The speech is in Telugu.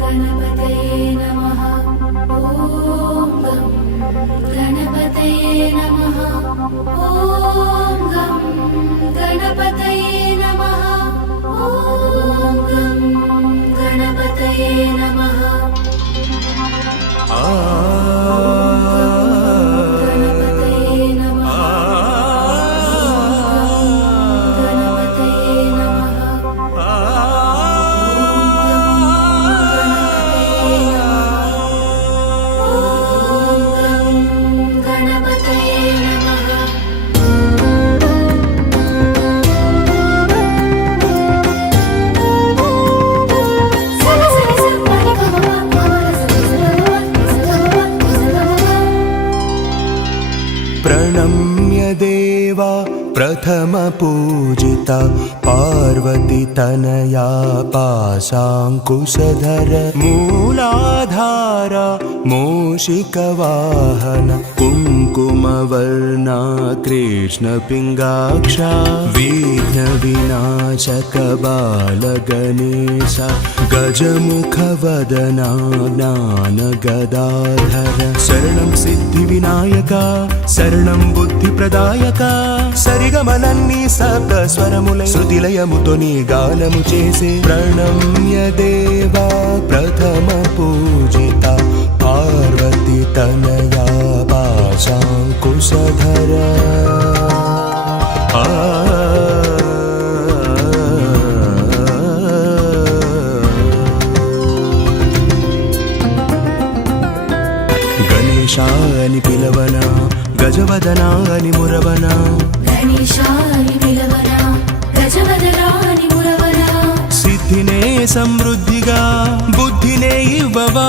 गणपतये नमः। ॐ गं गणपतये नमः। ॐ गं गणपतये नमः। ॐ गं गणपतये नमः। प्रणम्य देवा प्रथम पूजिता पार्वती तनया पाशाङ्कुशधर मूलाधारा मूषिकवाहन कुङ्कुमवर्णा कृष्णपिङ्गाक्षा विघ्नविनाशक बालगणेश गजमुखवदना ज्ञानगदाधर शरणं सिद्धिविनायका शरणं बुद्धिप्रदायका సరిగమలన్నీ సప్త స్వరములై శృతిలయముతో నీ గానము చేసే ప్రణమ్య దేవా ప్రథమ పూజిత పార్వతి తనయా పాశాంకుశధర గణేశాని పిలవనా గజవదనాని మురవనా గణేశాని పిలవనా గజవదనాని మురవనా సిద్ధినే సమృద్ధిగా బుద్ధినే ఇవ్వవా